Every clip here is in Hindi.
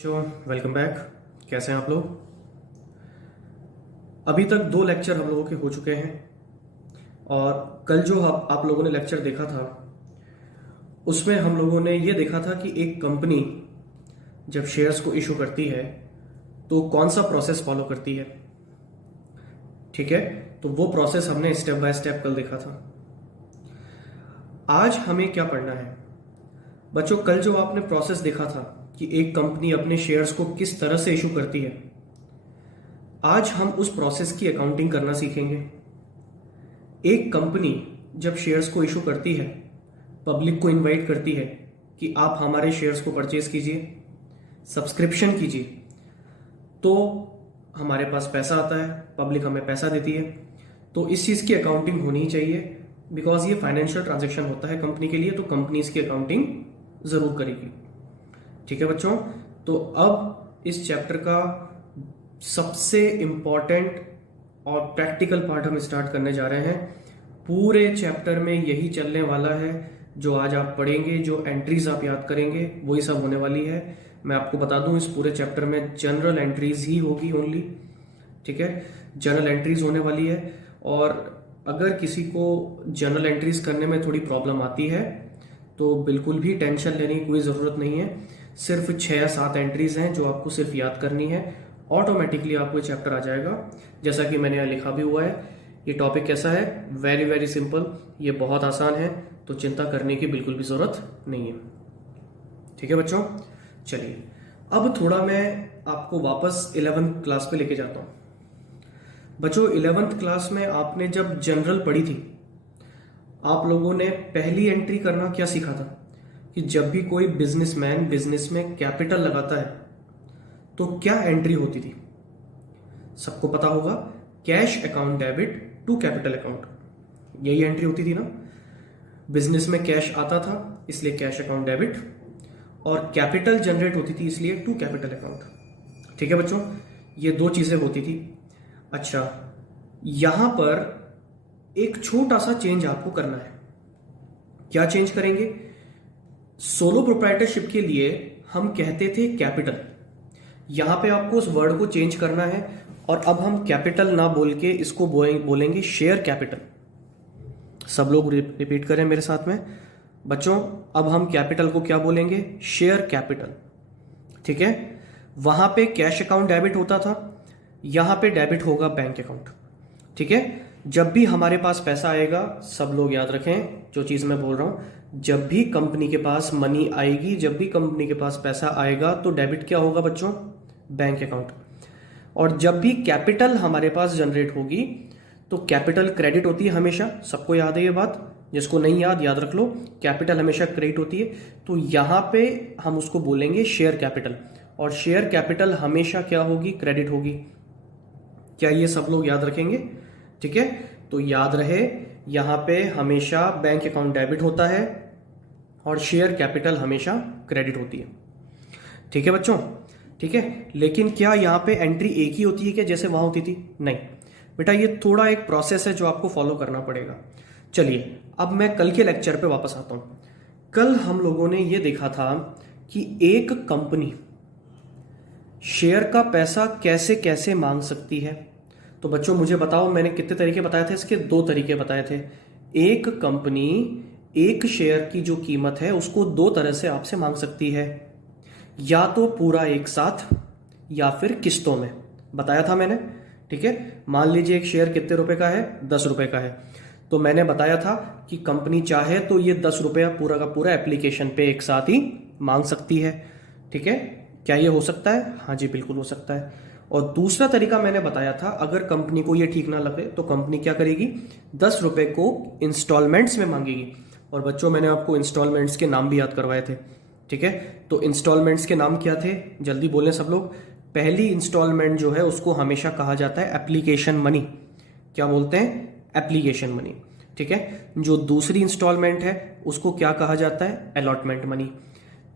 Welcome back. कैसे हैं आप लोग? अभी तक 2 लेक्चर हम लोगों के हो चुके हैं और कल जो आप लोगों ने लेक्चर देखा था उसमें हम लोगों ने ये देखा था कि एक कंपनी जब शेयर्स को इशू करती है तो कौन सा प्रोसेस फॉलो करती है। ठीक है, तो वो प्रोसेस हमने स्टेप बाय स्टेप कल देखा था। आज हमें क्या पढ़ना है बच्चों? कल जो आपने प्रोसेस देखा था कि एक कंपनी अपने शेयर्स को किस तरह से इशू करती है, आज हम उस प्रोसेस की अकाउंटिंग करना सीखेंगे। एक कंपनी जब शेयर्स को इशू करती है, पब्लिक को इनवाइट करती है कि आप हमारे शेयर्स को परचेज कीजिए, सब्सक्रिप्शन कीजिए, तो हमारे पास पैसा आता है, पब्लिक हमें पैसा देती है। तो इस चीज़ की अकाउंटिंग होनी चाहिए, बिकॉज ये फाइनेंशियल ट्रांजैक्शन होता है कंपनी के लिए, तो कंपनी इसकी अकाउंटिंग ज़रूर करेगी। ठीक है बच्चों, तो अब इस चैप्टर का सबसे इंपॉर्टेंट और प्रैक्टिकल पार्ट हम स्टार्ट करने जा रहे हैं। पूरे चैप्टर में यही चलने वाला है, जो आज आप पढ़ेंगे, जो एंट्रीज आप याद करेंगे, वही सब होने वाली है। मैं आपको बता दूं, इस पूरे चैप्टर में जनरल एंट्रीज ही होगी ओनली। ठीक है, जनरल एंट्रीज होने वाली है, और अगर किसी को जनरल एंट्रीज करने में थोड़ी प्रॉब्लम आती है तो बिल्कुल भी टेंशन लेने की कोई ज़रूरत नहीं है। सिर्फ 6 या 7 एंट्रीज हैं जो आपको सिर्फ याद करनी है, ऑटोमेटिकली आपको ये चैप्टर आ जाएगा। जैसा कि मैंने यहाँ लिखा भी हुआ है, ये टॉपिक कैसा है? वेरी वेरी सिंपल, ये बहुत आसान है, तो चिंता करने की बिल्कुल भी ज़रूरत नहीं है। ठीक है बच्चों, चलिए अब थोड़ा मैं आपको वापस 11th क्लास पे लेके जाता हूँ। बच्चों 11th क्लास में आपने जब जनरल पढ़ी थी, आप लोगों ने पहली एंट्री करना क्या सीखा था कि जब भी कोई बिजनेसमैन बिजनेस में कैपिटल लगाता है तो क्या एंट्री होती थी? सबको पता होगा, cash account debit to capital account, यही एंट्री होती थी ना। बिजनेस में कैश आता था इसलिए कैश अकाउंट डेबिट, और कैपिटल जनरेट होती थी इसलिए टू कैपिटल अकाउंट। ठीक है बच्चों, ये 2 चीजें होती थी। अच्छा, यहां पर एक छोटा सा चेंज आपको करना है। क्या चेंज करेंगे? सोलो प्रोप्राइटरशिप के लिए हम कहते थे कैपिटल, यहां पे आपको उस वर्ड को चेंज करना है, और अब हम कैपिटल ना बोल के इसको बोलेंगे शेयर कैपिटल। सब लोग रिपीट करें मेरे साथ में बच्चों। अब हम कैपिटल को क्या बोलेंगे? Share capital. ठीक है, वहां पे कैश अकाउंट डेबिट होता था, यहां पे डेबिट होगा बैंक अकाउंट। ठीक है, जब भी हमारे पास पैसा आएगा, सब लोग याद रखें जो चीज मैं बोल रहा हूं, जब भी कंपनी के पास मनी आएगी, जब भी कंपनी के पास पैसा आएगा, तो डेबिट क्या होगा बच्चों? Bank account. और जब भी कैपिटल हमारे पास जनरेट होगी तो कैपिटल क्रेडिट होती है हमेशा। सबको याद है ये बात? जिसको नहीं याद, याद रख लो, कैपिटल हमेशा क्रेडिट होती है। तो यहां पे हम उसको बोलेंगे शेयर कैपिटल, और शेयर कैपिटल हमेशा क्या होगी? क्रेडिट होगी। क्या ये सब लोग याद रखेंगे? ठीक है, तो याद रहे, यहां पे हमेशा बैंक अकाउंट डेबिट होता है और शेयर कैपिटल हमेशा क्रेडिट होती है। ठीक है बच्चों, ठीक है। लेकिन क्या यहां पे एंट्री एक ही होती है क्या जैसे वहां होती थी? नहीं बेटा, ये थोड़ा एक प्रोसेस है जो आपको फॉलो करना पड़ेगा। चलिए अब मैं कल के लेक्चर पे वापस आता हूं। कल हम लोगों ने ये देखा था कि एक कंपनी शेयर का पैसा कैसे कैसे मांग सकती है। तो बच्चों मुझे बताओ, मैंने कितने तरीके बताए थे? इसके 2 तरीके बताए थे। एक कंपनी एक शेयर की जो कीमत है उसको 2 तरह से आपसे मांग सकती है, या तो पूरा एक साथ या फिर किस्तों में, बताया था मैंने। ठीक है, मान लीजिए एक शेयर कितने रुपए का है? 10 रुपए का है, तो मैंने बताया था कि कंपनी चाहे तो ये 10 रुपया पूरा का पूरा एप्लीकेशन पे एक साथ ही मांग सकती है। ठीक है, क्या ये हो सकता है? हाँ जी, बिल्कुल हो सकता है। और दूसरा तरीका मैंने बताया था, अगर कंपनी को ये ठीक ना लगे तो कंपनी क्या करेगी? 10 रुपए को इंस्टॉलमेंट्स में मांगेगी। और बच्चों मैंने आपको इंस्टॉलमेंट्स के नाम भी याद करवाए थे। ठीक है, तो इंस्टॉलमेंट्स के नाम क्या थे? जल्दी बोलें सब लोग। पहली इंस्टॉलमेंट जो है उसको हमेशा कहा जाता है एप्लीकेशन मनी। क्या बोलते हैं? Application money. ठीक है, जो दूसरी इंस्टॉलमेंट है उसको क्या कहा जाता है? Allotment money.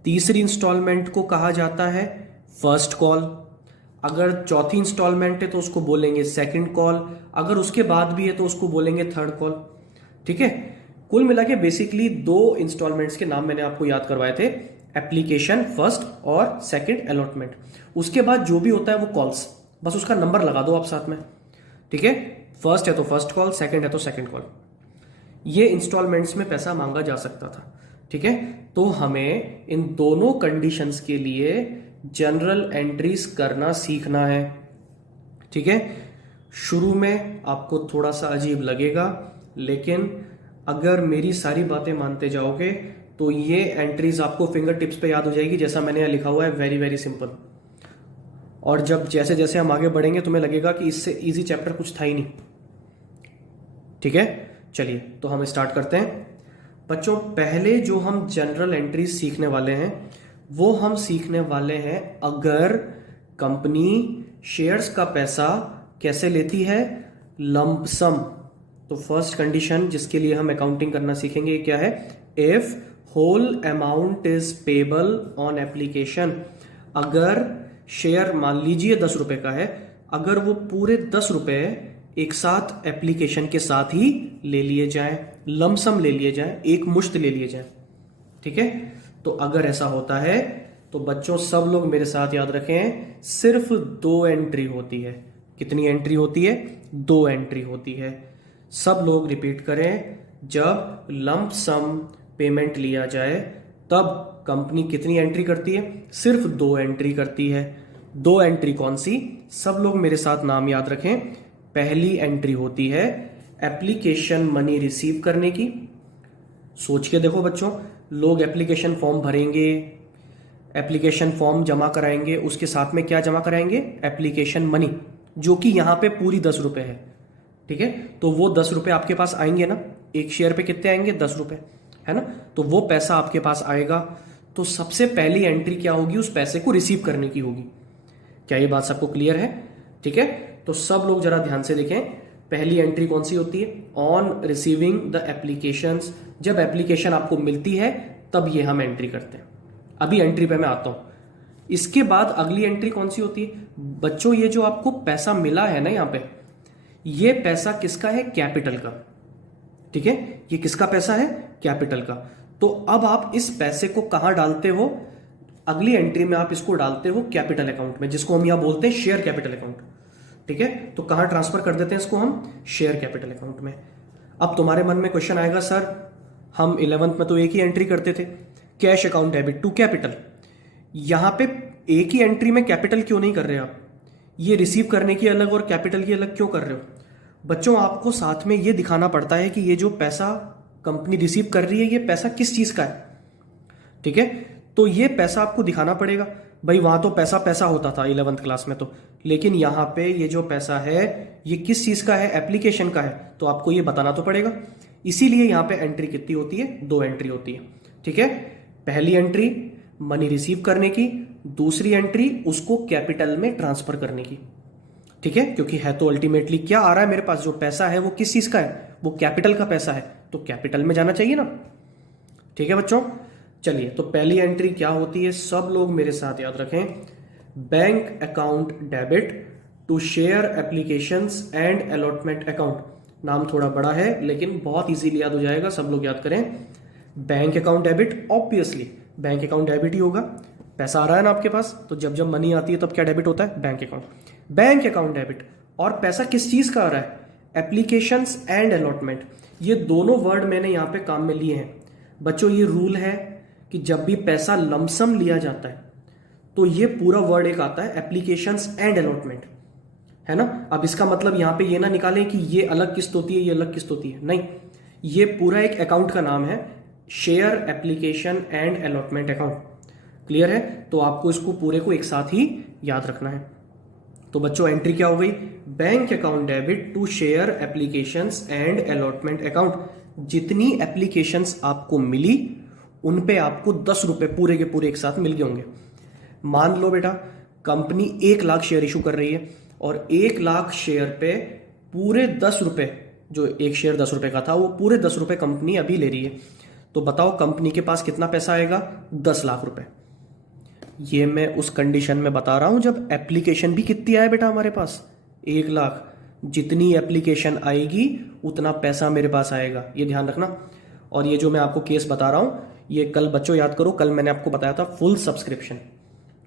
तीसरी इंस्टॉलमेंट को कहा जाता है फर्स्ट कॉल। अगर चौथी इंस्टॉलमेंट है तो उसको बोलेंगे सेकंड कॉल, अगर उसके बाद भी है तो उसको बोलेंगे थर्ड कॉल। ठीक है, कुल मिला के बेसिकली 2 इंस्टॉलमेंट्स के नाम मैंने आपको याद करवाए थे, एप्लीकेशन फर्स्ट और सेकंड अलॉटमेंट। उसके बाद जो भी होता है वो कॉल्स, बस उसका नंबर लगा दो आप साथ में, ठीक है। फर्स्ट है तो फर्स्ट कॉल, सेकंड है तो सेकंड कॉल। ये इंस्टॉलमेंट्स में पैसा मांगा जा सकता था, ठीक है। तो हमें इन दोनों कंडीशंस के लिए जनरल एंट्रीज करना सीखना है, ठीक है। शुरू में आपको थोड़ा सा अजीब लगेगा, लेकिन अगर मेरी सारी बातें मानते जाओगे तो ये एंट्रीज आपको फिंगर टिप्स पे याद हो जाएगी, जैसा मैंने यहाँ लिखा हुआ है, वेरी वेरी सिंपल। और जब जैसे जैसे हम आगे बढ़ेंगे तुम्हें लगेगा कि इससे इजी चैप्टर कुछ था ही नहीं, ठीक है। चलिए तो हम स्टार्ट करते हैं बच्चों। पहले जो हम जनरल एंट्रीज सीखने वाले हैं वो हम सीखने वाले हैं अगर कंपनी शेयर्स का पैसा कैसे लेती है, लंप सम। तो फर्स्ट कंडीशन जिसके लिए हम अकाउंटिंग करना सीखेंगे क्या है, if whole amount is payable on application. अगर शेयर मान लीजिए 10 रुपए का है, अगर वो पूरे 10 रुपए एक साथ एप्लीकेशन के साथ ही ले लिए जाए, लमसम ले लिए जाए, एक मुश्त ले लिए जाए, ठीक है। तो अगर ऐसा होता है तो बच्चों सब लोग मेरे साथ याद रखें, सिर्फ 2 एंट्री होती है। कितनी एंट्री होती है, 2 एंट्री होती है। सब लोग रिपीट करें, जब लंप सम पेमेंट लिया जाए तब कंपनी कितनी एंट्री करती है, सिर्फ 2 एंट्री करती है। 2 एंट्री कौन सी, सब लोग मेरे साथ नाम याद रखें। पहली एंट्री होती है एप्लीकेशन मनी रिसीव करने की। सोच के देखो बच्चों, लोग एप्लीकेशन फॉर्म भरेंगे, एप्लीकेशन फॉर्म जमा कराएंगे, उसके साथ में क्या जमा कराएंगे, एप्लीकेशन मनी, जो कि यहां पे पूरी 10 रुपए है, ठीक है। तो वो 10 रुपए आपके पास आएंगे ना, एक शेयर पे कितने आएंगे, 10 रुपए, है ना। तो वो पैसा आपके पास आएगा, तो सबसे पहली एंट्री क्या होगी, उस पैसे को रिसीव करने की होगी। क्या ये बात सबको क्लियर है, ठीक है। तो सब लोग जरा ध्यान से देखें, पहली एंट्री कौन सी होती है, ऑन रिसीविंग द एप्लीकेशंस। जब एप्लीकेशन आपको मिलती है तब ये हम एंट्री करते हैं। अभी एंट्री पे मैं आता हूं। इसके बाद अगली एंट्री कौन सी होती है बच्चों, ये जो आपको पैसा मिला है ना यहां पे, ये पैसा किसका है, कैपिटल का, ठीक है। ये किसका पैसा है, कैपिटल का। तो अब आप इस पैसे को कहां डालते हो, अगली एंट्री में आप इसको डालते हो कैपिटल अकाउंट में, जिसको हम यहां बोलते हैं शेयर कैपिटल अकाउंट, ठीक है। तो कहां ट्रांसफर कर देते हैं इसको हम, शेयर कैपिटल अकाउंट में। अब तुम्हारे मन में क्वेश्चन आएगा, सर हम 11th में तो एक ही एंट्री करते थे, cash account debit to capital, यहां पे एक ही एंट्री में कैपिटल क्यों नहीं कर रहे आप, ये रिसीव करने की अलग और कैपिटल की अलग क्यों कर रहे हो। बच्चों आपको साथ में ये दिखाना पड़ता है कि ये जो पैसा कंपनी रिसीव कर रही है ये पैसा किस चीज का है, ठीक है। तो ये पैसा आपको दिखाना पड़ेगा। भाई वहां तो पैसा पैसा होता था 11th क्लास में तो, लेकिन यहां पे ये जो पैसा है ये किस चीज का है, एप्लीकेशन का है, तो आपको ये बताना तो पड़ेगा। इसीलिए यहां पे एंट्री कितनी होती है, 2 एंट्री होती है, ठीक है। पहली एंट्री मनी रिसीव करने की, दूसरी एंट्री उसको कैपिटल में ट्रांसफर करने की, ठीक है। क्योंकि है तो अल्टीमेटली क्या आ रहा है मेरे पास, जो पैसा है वो किस चीज का है, वो कैपिटल का पैसा है, तो कैपिटल में जाना चाहिए ना, ठीक है बच्चों। चलिए तो पहली एंट्री क्या होती है, सब लोग मेरे साथ याद रखें, bank account debit to share applications and allotment account. नाम थोड़ा बड़ा है लेकिन बहुत इजीली याद हो जाएगा, सब लोग याद करें। Bank account debit, obviously bank account debit ही होगा, पैसा आ रहा है ना आपके पास, तो जब जब मनी आती है तब क्या डेबिट होता है, bank account. Bank account debit, और पैसा किस चीज का आ रहा है, एप्लीकेशंस एंड अलॉटमेंट। ये दोनों वर्ड मैंने यहां पे काम में लिए हैं बच्चों। ये रूल है कि जब भी पैसा लमसम लिया जाता है तो ये पूरा वर्ड एक आता है, एप्लीकेशंस एंड अलॉटमेंट, है ना। अब इसका मतलब यहां पे ये ना निकालें कि ये अलग किस्त होती है ये अलग किस्त होती है, नहीं, ये पूरा एक अकाउंट का नाम है, share application and allotment account. Clear है, तो आपको इसको पूरे को एक साथ ही याद रखना है। तो बच्चों एंट्री क्या हो गई, bank account debit to share applications and allotment account. जितनी एप्लीकेशंस आपको मिली उन पे आपको 10 रुपए पूरे के पूरे एक साथ मिल गए होंगे। मान लो बेटा कंपनी 1 लाख शेयर इशू कर रही है और 1 लाख शेयर पे पूरे 10 रुपए, जो एक शेयर 10 रुपए का था वो पूरे 10 रुपए कंपनी अभी ले रही है। तो बताओ कंपनी के पास कितना पैसा आएगा, 10 लाख रुपए। ये मैं उस कंडीशन में बता रहा हूं जब एप्लीकेशन भी कितनी आए बेटा हमारे पास, 1 लाख। जितनी एप्लीकेशन आएगी उतना पैसा मेरे पास आएगा, ये ध्यान रखना। और ये जो मैं आपको केस बता रहा हूं ये कल बच्चों याद करो, कल मैंने आपको बताया था फुल सब्सक्रिप्शन,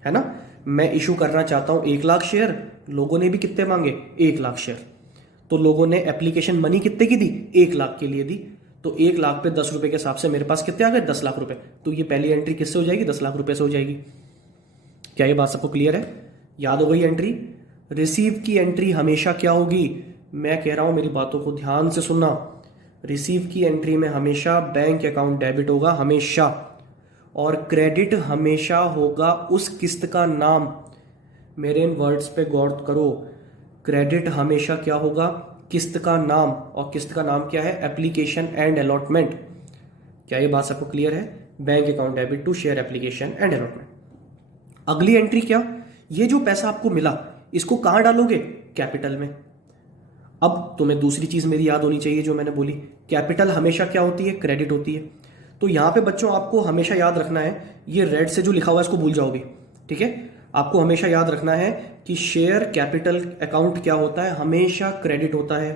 है ना। मैं इशू करना चाहता हूं 1 लाख शेयर, लोगों ने भी कितने मांगे 1 लाख शेयर, तो लोगों ने एप्लीकेशन मनी कितने की दी 1 लाख के लिए दी, तो 1 लाख पे 10 रुपए के हिसाब से मेरे पास कितने आ गए 10 लाख रुपए। तो ये पहली एंट्री किससे हो जाएगी 10 लाख रुपए से हो जाएगी। क्या ये बात सबको क्लियर है, याद हो गई एंट्री। रिसीव की एंट्री हमेशा क्या होगी, मैं कह रहा हूं मेरी बातों को ध्यान से सुनना, रिसीव की एंट्री में हमेशा बैंक अकाउंट डेबिट होगा हमेशा, और क्रेडिट हमेशा होगा उस किस्त का नाम। मेरे इन वर्ड्स पे गौर करो, क्रेडिट हमेशा क्या होगा किस्त का नाम, और किस्त का नाम क्या है एप्लीकेशन एंड अलॉटमेंट। क्या ये बात सबको क्लियर है, bank account debit to share application and allotment. अगली एंट्री क्या, ये जो पैसा आपको मिला इसको कहां डालोगे कैपिटल में। अब तुम्हें दूसरी चीज मेरी याद होनी चाहिए जो मैंने बोली, कैपिटल हमेशा क्या होती है क्रेडिट होती है। तो यहां पे बच्चों आपको हमेशा याद रखना है, ये रेड से जो लिखा हुआ है इसको भूल जाओगे, ठीक है। आपको हमेशा याद रखना है कि शेयर कैपिटल अकाउंट क्या होता है, हमेशा क्रेडिट होता है।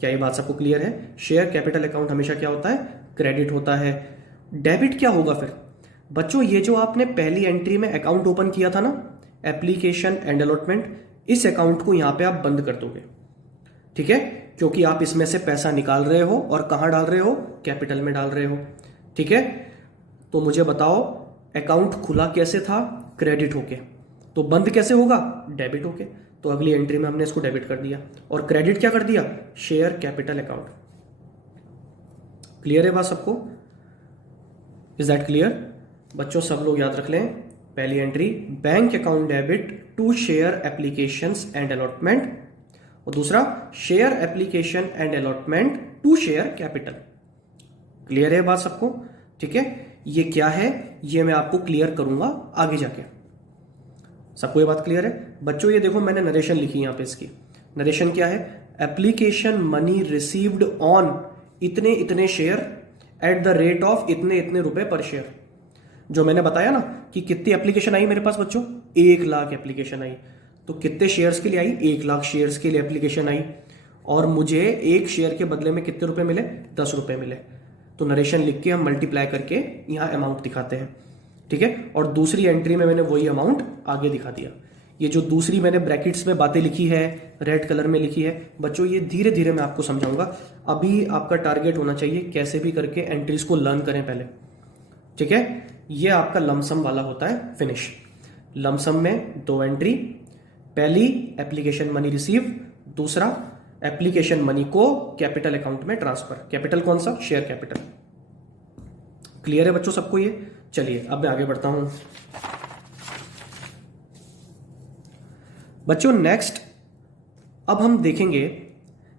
क्या ये बात सबको क्लियर है, शेयर कैपिटल अकाउंट हमेशा क्या होता है क्रेडिट होता है। डेबिट क्या होगा फिर बच्चों, ये जो आपने पहली एंट्री में अकाउंट ओपन किया था ना एप्लीकेशन एंड अलॉटमेंट, इस अकाउंट को यहां पे आप बंद कर दोगे, ठीक है, क्योंकि आप इसमें से पैसा निकाल रहे हो और कहां डाल रहे हो कैपिटल में डाल रहे हो, ठीक है। तो मुझे बताओ अकाउंट खुला कैसे था क्रेडिट होके, तो बंद कैसे होगा डेबिट होके। तो अगली एंट्री में हमने इसको डेबिट कर दिया और क्रेडिट क्या कर दिया शेयर कैपिटल अकाउंट। क्लियर है बात सबको, इज दैट क्लियर बच्चों, सब लोग याद रख लें। पहली entry bank account debit to share applications and allotment, और दूसरा share application and allotment to share capital. Clear है बात सबको, ठीक है। ये क्या है ये मैं आपको क्लियर करूंगा आगे जाके, सबको ये बात क्लियर है बच्चों। ये देखो मैंने नरेशन लिखी यहां पे, इसकी नरेशन क्या है, एप्लीकेशन मनी रिसीव्ड ऑन इतने इतने share at the rate of इतने इतने रुपए पर शेयर। जो मैंने बताया ना कि कितनी एप्लीकेशन आई मेरे पास बच्चों 1 लाख एप्लीकेशन आई, तो कितने शेयर्स के लिए आई 1 लाख शेयर्स के लिए एप्लीकेशन आई, और मुझे एक शेयर के बदले में कितने रुपए मिले 10 रुपए मिले। तो नरेशन लिख के हम मल्टीप्लाई करके यहां अमाउंट दिखाते हैं, ठीक है। और दूसरी एंट्री में मैंने वही अमाउंट आगे दिखा दिया। ये जो दूसरी मैंने ब्रैकेट्स में बातें लिखी है रेड कलर में लिखी है बच्चों, ये धीरे धीरे मैं आपको समझाऊंगा। अभी आपका टारगेट होना चाहिए कैसे भी करके एंट्रीज को लर्न करें पहले, ठीक है। ये आपका लमसम वाला होता है फिनिश। लमसम में 2 एंट्री, पहली एप्लीकेशन मनी रिसीव, दूसरा एप्लीकेशन मनी को कैपिटल अकाउंट में ट्रांसफर। कैपिटल कौन सा शेयर कैपिटल। क्लियर है बच्चों सबको ये, चलिए अब मैं आगे बढ़ता हूं बच्चों। नेक्स्ट अब हम देखेंगे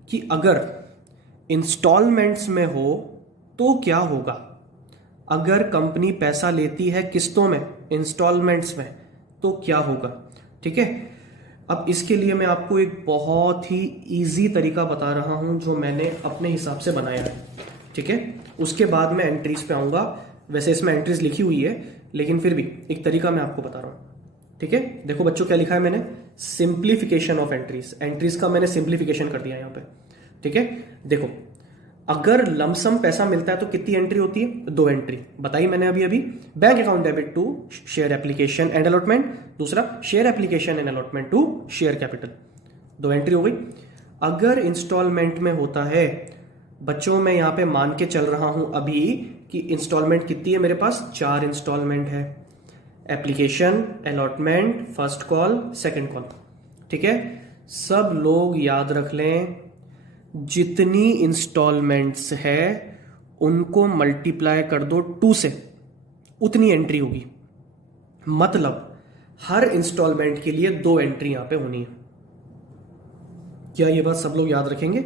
कि अगर इंस्टॉलमेंट्स में हो तो क्या होगा। अगर कंपनी पैसा लेती है किस्तों में इंस्टॉलमेंट्स में तो क्या होगा, ठीक है। अब इसके लिए मैं आपको एक बहुत ही इजी तरीका बता रहा हूं जो मैंने अपने हिसाब से बनाया है, ठीक है। उसके बाद मैं एंट्रीज पे आऊंगा, वैसे इसमें एंट्रीज लिखी हुई है लेकिन फिर भी एक तरीका मैं आपको बता रहा हूं, ठीक है। देखो बच्चों क्या लिखा है मैंने, सिंप्लीफिकेशन ऑफ एंट्रीज। एंट्रीज का मैंने सिंप्लीफिकेशन कर दिया यहां पे, ठीक है। देखो अगर लमसम पैसा मिलता है तो कितनी एंट्री होती है 2 एंट्री बताई मैंने अभी अभी। Bank account debit to share application and allotment, दूसरा share application and allotment to share capital, 2 entry हो गई। अगर इंस्टॉलमेंट में होता है बच्चों, मैं यहां पे मान के चल रहा हूं अभी कि इंस्टॉलमेंट कितनी है मेरे पास 4 इंस्टॉलमेंट है, application allotment first call second call, ठीक है। सब लोग याद रख लें जितनी इंस्टॉलमेंट्स है उनको मल्टीप्लाई कर दो 2 से, उतनी एंट्री होगी। मतलब हर इंस्टॉलमेंट के लिए 2 एंट्री यहां पे होनी है। क्या ये बात सब लोग याद रखेंगे,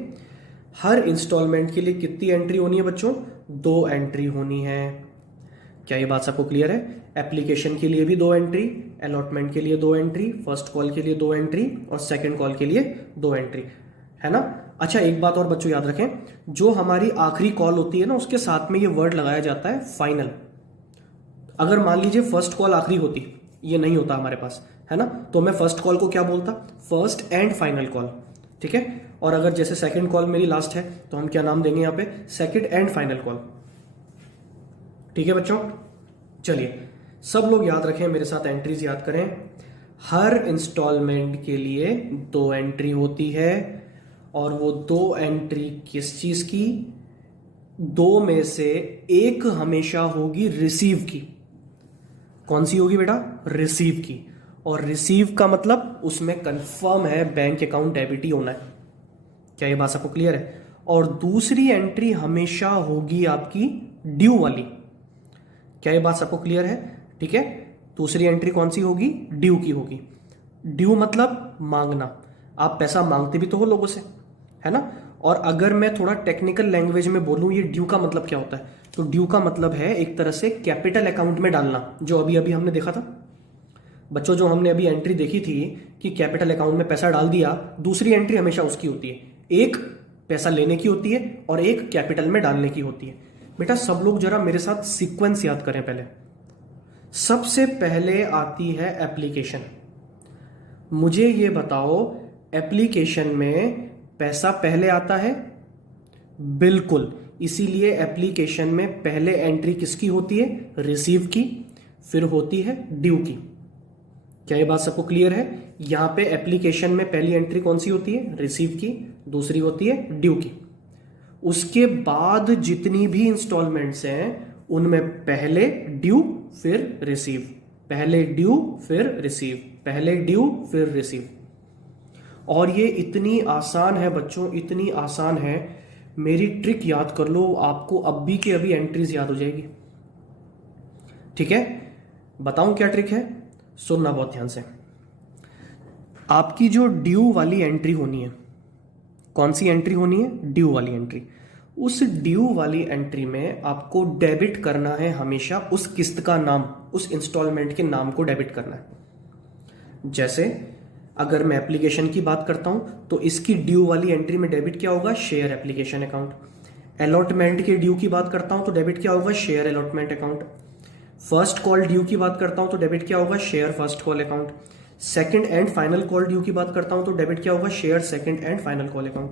हर इंस्टॉलमेंट के लिए कितनी एंट्री होनी है बच्चों 2 एंट्री होनी है। क्या ये बात सबको क्लियर है, एप्लीकेशन के लिए भी 2 एंट्री, अलॉटमेंट के लिए 2 एंट्री, फर्स्ट कॉल के लिए 2 एंट्री और सेकंड कॉल के लिए 2 एंट्री, है ना। अच्छा एक बात और बच्चों याद रखें, जो हमारी आखिरी कॉल होती है ना उसके साथ में ये वर्ड लगाया जाता है फाइनल। अगर मान लीजिए फर्स्ट कॉल आखिरी होती, ये नहीं होता हमारे पास, है ना, तो मैं फर्स्ट कॉल को क्या बोलता फर्स्ट एंड फाइनल कॉल, ठीक है। और अगर जैसे सेकंड कॉल मेरी लास्ट है तो हम क्या नाम देंगे यहाँ पे सेकंड एंड फाइनल कॉल, ठीक है बच्चों, चलिए सब लोग याद रखें, मेरे साथ एंट्रीज याद करें। हर इंस्टॉलमेंट के लिए 2 एंट्री होती है, और वो 2 एंट्री किस चीज की? 2 में से एक हमेशा होगी रिसीव की। कौन सी होगी बेटा? रिसीव की। और रिसीव का मतलब उसमें कंफर्म है बैंक अकाउंट डेबिट ही होना है। क्या ये बात सबको क्लियर है? और दूसरी एंट्री हमेशा होगी आपकी ड्यू वाली। क्या ये बात सबको क्लियर है? ठीक है, दूसरी एंट्री कौन सी होगी? ड्यू की होगी। ड्यू मतलब मांगना, आप पैसा मांगते भी तो हो लोगों से, है ना। और अगर मैं थोड़ा टेक्निकल लैंग्वेज में बोलूं ये ड्यू का मतलब क्या होता है, तो ड्यू का मतलब है एक तरह से कैपिटल अकाउंट में डालना, जो अभी अभी हमने देखा था बच्चों। जो हमने अभी एंट्री देखी थी कि कैपिटल अकाउंट में पैसा डाल दिया, दूसरी एंट्री हमेशा उसकी होती है, एक पैसा लेने की होती है और एक कैपिटल में डालने की होती है। बेटा सब लोग जरा मेरे साथ सीक्वेंस याद करें। पहले सबसे पहले आती है एप्लीकेशन। मुझे ये बताओ, एप्लीकेशन में पैसा पहले आता है? बिल्कुल, इसीलिए एप्लीकेशन में पहले एंट्री किसकी होती है? रिसीव की, फिर होती है ड्यू की। क्या ये बात सबको क्लियर है? यहां पे एप्लीकेशन में पहली एंट्री कौन सी होती है? रिसीव की, दूसरी होती है ड्यू की। उसके बाद जितनी भी इंस्टॉलमेंट्स हैं उनमें पहले ड्यू फिर रिसीव, पहले ड्यू फिर रिसीव, पहले ड्यू फिर रिसीव। और ये इतनी आसान है बच्चों, इतनी आसान है, मेरी ट्रिक याद कर लो, आपको अभी की अभी एंट्रीज याद हो जाएगी। ठीक है, बताऊं क्या ट्रिक है? सुनना बहुत ध्यान से। आपकी जो ड्यू वाली एंट्री होनी है, कौन सी एंट्री होनी है? ड्यू वाली एंट्री। उस ड्यू वाली एंट्री में आपको डेबिट करना है हमेशा उस किस्त का नाम, उस इंस्टॉलमेंट के नाम को डेबिट करना है। जैसे अगर मैं एप्लीकेशन की बात करता हूं तो इसकी ड्यू वाली एंट्री में डेबिट क्या होगा? Share application account. अलॉटमेंट के ड्यू की बात करता हूं तो डेबिट क्या होगा? Share allotment account. First call due की बात करता हूं तो डेबिट क्या होगा? Share first call account. Second and final call due की बात करता हूं तो डेबिट क्या होगा? Share second and final call account.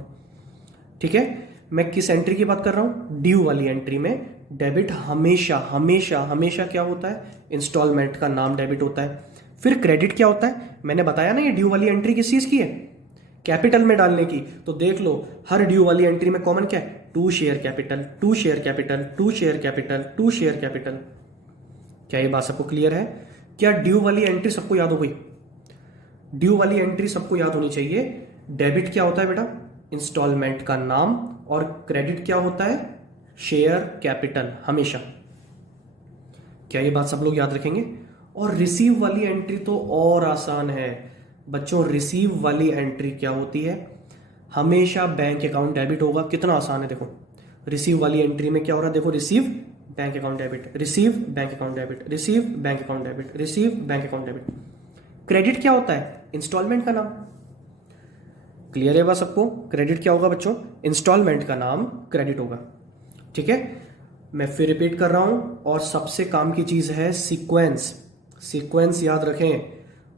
ठीक है, मैं किस एंट्री की बात कर रहा हूं? ड्यू वाली एंट्री में डेबिट हमेशा हमेशा हमेशा क्या होता है? इंस्टॉलमेंट का नाम डेबिट होता है। फिर क्रेडिट क्या होता है? मैंने बताया ना, ये ड्यू वाली एंट्री किस चीज की है? कैपिटल में डालने की। तो देख लो, हर ड्यू वाली एंट्री में कॉमन क्या है? To share capital, to share capital, to share capital, to share capital. क्या ये बात सबको क्लियर है? क्या ड्यू वाली एंट्री सबको याद हो गई? ड्यू वाली एंट्री सबको याद होनी चाहिए। डेबिट क्या होता है बेटा? इंस्टॉलमेंट का नाम। और क्रेडिट क्या होता है? शेयर कैपिटल हमेशा। क्या ये बात सब लोग याद रखेंगे? और रिसीव वाली एंट्री तो और आसान है बच्चों। रिसीव वाली एंट्री क्या होती है? हमेशा बैंक अकाउंट डेबिट होगा। कितना आसान है देखो। रिसीव वाली एंट्री में क्या हो रहा है? देखो, receive bank account debit, receive bank account debit, receive bank account debit, receive bank account debit. Credit क्या होता है? इंस्टॉलमेंट का नाम। क्लियर है बात सबको? क्रेडिट क्या होगा बच्चों? इंस्टॉलमेंट का नाम क्रेडिट होगा। ठीक है, मैं फिर रिपीट कर रहा हूं। और सबसे काम की चीज है सीक्वेंस। सीक्वेंस याद रखें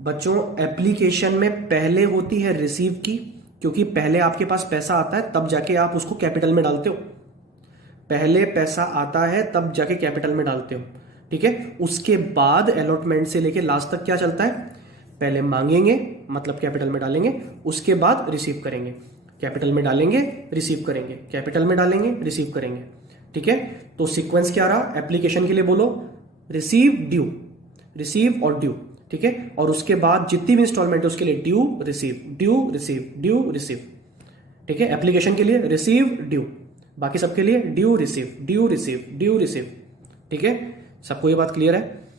बच्चों। एप्लीकेशन में पहले होती है रिसीव की, क्योंकि पहले आपके पास पैसा आता है तब जाके आप उसको कैपिटल में डालते हो। पहले पैसा आता है तब जाके कैपिटल में डालते हो। ठीक है, उसके बाद अलॉटमेंट से लेके लास्ट तक क्या चलता है? पहले मांगेंगे मतलब कैपिटल में डालेंगे, उसके बाद रिसीव करेंगे। कैपिटल में डालेंगे, रिसीव करेंगे, कैपिटल में डालेंगे, रिसीव करेंगे। ठीक है, तो सीक्वेंस क्या रहा? एप्लीकेशन के लिए बोलो रिसीव ड्यू, रिसीव और ड्यू। ठीक है, और उसके बाद जितनी भी इंस्टॉलमेंट है उसके लिए due receive, due receive, due receive. ठीक है, एप्लीकेशन के लिए रिसीव ड्यू, बाकी सबके लिए due receive, due receive, due receive. ठीक है, सबको ये बात क्लियर है?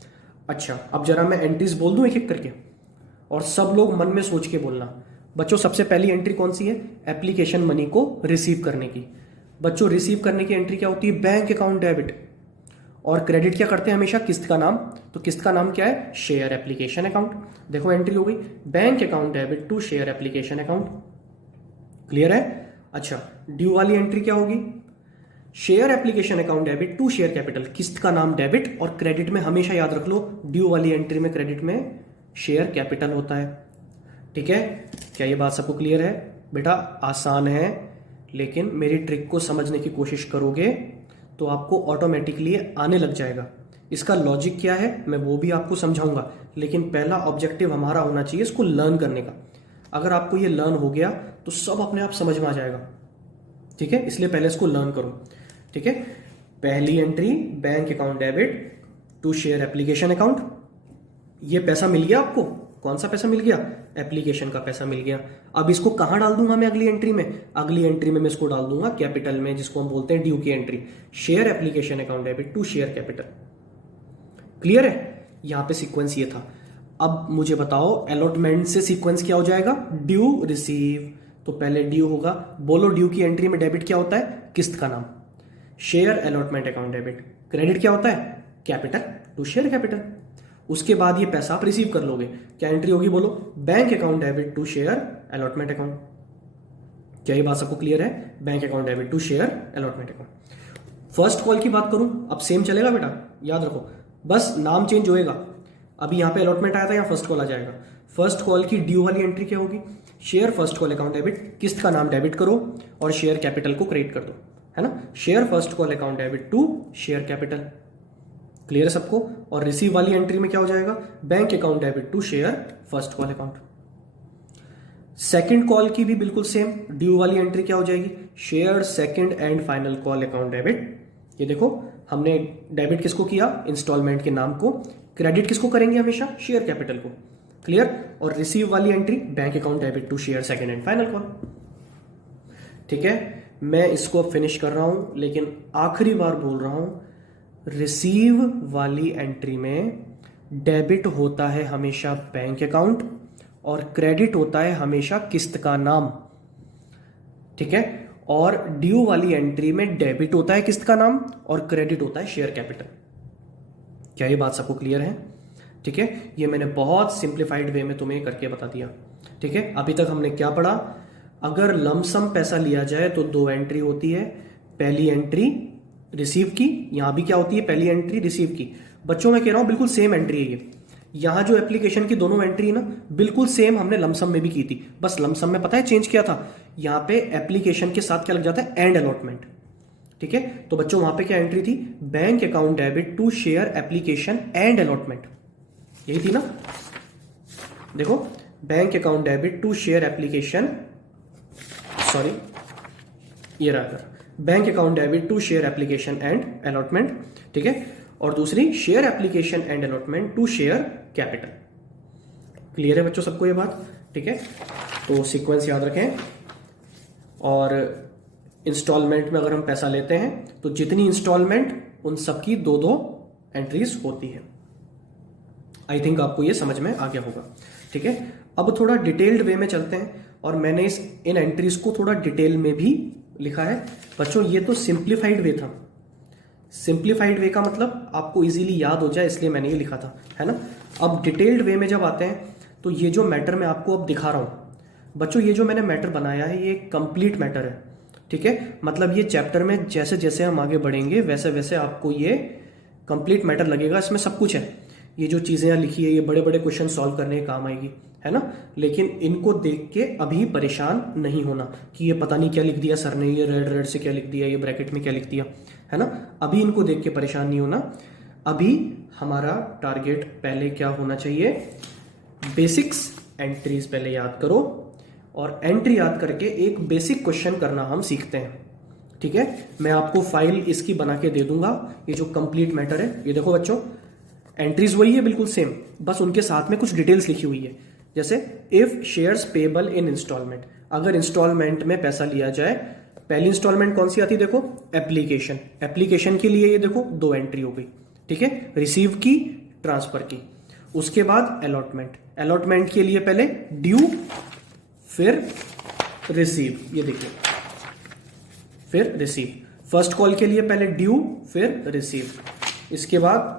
अच्छा, अब जरा मैं एंट्रीज बोल दूं एक एक करके, और सब लोग मन में सोच के बोलना। बच्चों सबसे पहली एंट्री कौन सी है? एप्लीकेशन मनी को रिसीव करने की। बच्चों रिसीव करने की एंट्री क्या होती है? Bank account debit. और क्रेडिट क्या करते हैं हमेशा? किस्त का नाम। तो किस्त का नाम क्या है? Share application account. देखो एंट्री हो गई, bank account debit to share application account. Clear है? अच्छा, ड्यू वाली एंट्री क्या होगी? Share application account debit to share capital, किस्त का नाम डेबिट। और क्रेडिट में हमेशा याद रख लो, ड्यू वाली एंट्री में क्रेडिट में शेयर कैपिटल होता है। ठीक है, क्या ये बात सबको क्लियर है? बेटा आसान है, लेकिन मेरी ट्रिक को समझने की कोशिश करोगे तो आपको ऑटोमेटिकली आने लग जाएगा। इसका लॉजिक क्या है मैं वो भी आपको समझाऊंगा, लेकिन पहला ऑब्जेक्टिव हमारा होना चाहिए इसको लर्न करने का। अगर आपको ये लर्न हो गया तो सब अपने आप समझ में आ जाएगा, ठीक है। इसलिए पहले इसको लर्न करो, ठीक है। पहली entry bank account debit to share application account, ये पैसा मिल गया आपको। कौन सा पैसा मिल गया? एप्लीकेशन का पैसा मिल गया। अब इसको कहां डाल दूंगा मैं अगली एंट्री में? अगली एंट्री में मैं इसको डाल दूंगा कैपिटल में, जिसको हम बोलते हैं ड्यू की entry, share application account debit to share capital. Clear है? यहां पे सीक्वेंस ये था। अब मुझे बताओ अलॉटमेंट से सीक्वेंस क्या हो जाएगा? Due receive. तो पहले ड्यू होगा, बोलो ड्यू की एंट्री में डेबिट क्या होता है? किस्त का नाम। Share allotment account debit, credit क्या होता है? Capital to share capital. उसके बाद ये पैसा आप रिसीव कर लोगे, क्या एंट्री होगी बोलो? Bank account debit to share allotment account. क्या ये बात सबको क्लियर है? Bank account debit to share allotment account. First call की बात करूं, अब सेम चलेगा बेटा, याद रखो, बस नाम चेंज होएगा। अभी यहां पे अलॉटमेंट आया था, यहां फर्स्ट कॉल आ जाएगा। फर्स्ट कॉल की ड्यू वाली एंट्री क्या होगी? Share first call account debit, किस्त का नाम डेबिट करो और शेयर कैपिटल को क्रेडिट कर दो, है ना। Share first call account debit to share capital. Clear है सबको? और रिसीव वाली एंट्री में क्या हो जाएगा? Bank account debit to share first call account. Second call की भी बिल्कुल सेम, ड्यू वाली एंट्री क्या हो जाएगी? Share second and final call account debit. ये देखो हमने डेबिट किसको किया? इंस्टॉलमेंट के नाम को। क्रेडिट किसको करेंगे? हमेशा शेयर कैपिटल को। क्लियर? और रिसीव वाली entry bank account debit to share second and final call. ठीक है, मैं इसको फिनिश कर रहा हूं, लेकिन आखिरी बार बोल रहा हूं, रिसीव वाली एंट्री में डेबिट होता है हमेशा बैंक अकाउंट और क्रेडिट होता है हमेशा किस्त का नाम, ठीक है। और ड्यू वाली एंट्री में डेबिट होता है किस्त का नाम और क्रेडिट होता है शेयर कैपिटल। क्या ये बात सबको क्लियर है? ठीक है, ये मैंने बहुत सिंप्लीफाइड वे में तुम्हें करके बता दिया, ठीक है। अभी तक हमने क्या पढ़ा? अगर लमसम पैसा लिया जाए तो दो एंट्री होती है। पहली एंट्री रिसीव की, यहां भी क्या होती है? पहली एंट्री रिसीव की। बच्चों मैं कह रहा हूं बिल्कुल सेम एंट्री है ये। यहां जो एप्लीकेशन की दोनों एंट्री है ना, बिल्कुल सेम हमने लमसम में भी की थी। बस लमसम में पता है चेंज किया था, यहां पे एप्लीकेशन के साथ क्या लग जाता है? एंड अलॉटमेंट, ठीक है। तो बच्चों वहां पे क्या एंट्री थी? Bank account debit to share application and allotment, यही थी ना। देखो, bank account debit to share application, sorry ये रहा, bank account debit to share application and allotment, ठीक है। और दूसरी share application and allotment to share capital. Clear है बच्चों सबको ये बात? ठीक है, तो सीक्वेंस याद रखें। और इंस्टॉलमेंट में अगर हम पैसा लेते हैं तो जितनी इंस्टॉलमेंट उन सबकी दो दो एंट्रीज होती है। आई थिंक आपको ये समझ में आ गया होगा, ठीक है। अब थोड़ा डिटेल्ड वे में चलते हैं और मैंने इन एंट्रीज को थोड़ा डिटेल में भी लिखा है। बच्चों ये तो सिंप्लीफाइड वे था। सिंप्लीफाइड वे का मतलब आपको इजीली याद हो जाए, इसलिए मैंने ये लिखा था, है ना। अब डिटेल्ड वे में जब आते हैं तो ये जो मैटर मैं आपको अब दिखा रहा हूं बच्चों, ये जो मैंने मैटर बनाया है ये कंप्लीट मैटर है, ठीक है। मतलब ये चैप्टर में जैसे जैसे हम आगे बढ़ेंगे वैसे वैसे आपको ये कंप्लीट मैटर लगेगा। इसमें सब कुछ है, ये जो चीजें यहाँ लिखी है ये बड़े बड़े क्वेश्चन सॉल्व करने के काम आएगी, है ना। लेकिन इनको देख के अभी परेशान नहीं होना कि ये पता नहीं क्या लिख दिया सर ने, ये रेड रेड से क्या लिख दिया, ये ब्रैकेट में क्या लिख दिया, है ना। अभी इनको देख के परेशान नहीं होना। अभी हमारा टारगेट पहले क्या होना चाहिए? बेसिक्स एंट्रीज पहले याद करो और एंट्री याद करके एक बेसिक क्वेश्चन करना हम सीखते हैं, ठीक है। मैं आपको फाइल इसकी बना के दे दूंगा, ये जो कंप्लीट मैटर है। ये देखो बच्चों, एंट्रीज वही है बिल्कुल सेम, बस उनके साथ में कुछ डिटेल्स लिखी हुई है। जैसे if shares payable in installment, अगर इंस्टॉलमेंट में पैसा लिया जाए, पहली इंस्टॉलमेंट कौन सी आती है? देखो एप्लीकेशन। एप्लीकेशन के लिए ये देखो दो एंट्री हो गई, ठीक है। रिसीव की, ट्रांसफर की। उसके बाद अलॉटमेंट। अलॉटमेंट के लिए पहले ड्यू फिर रिसीव, ये देखिए, फिर रिसीव। फर्स्ट कॉल के लिए पहले ड्यू फिर रिसीव। इसके बाद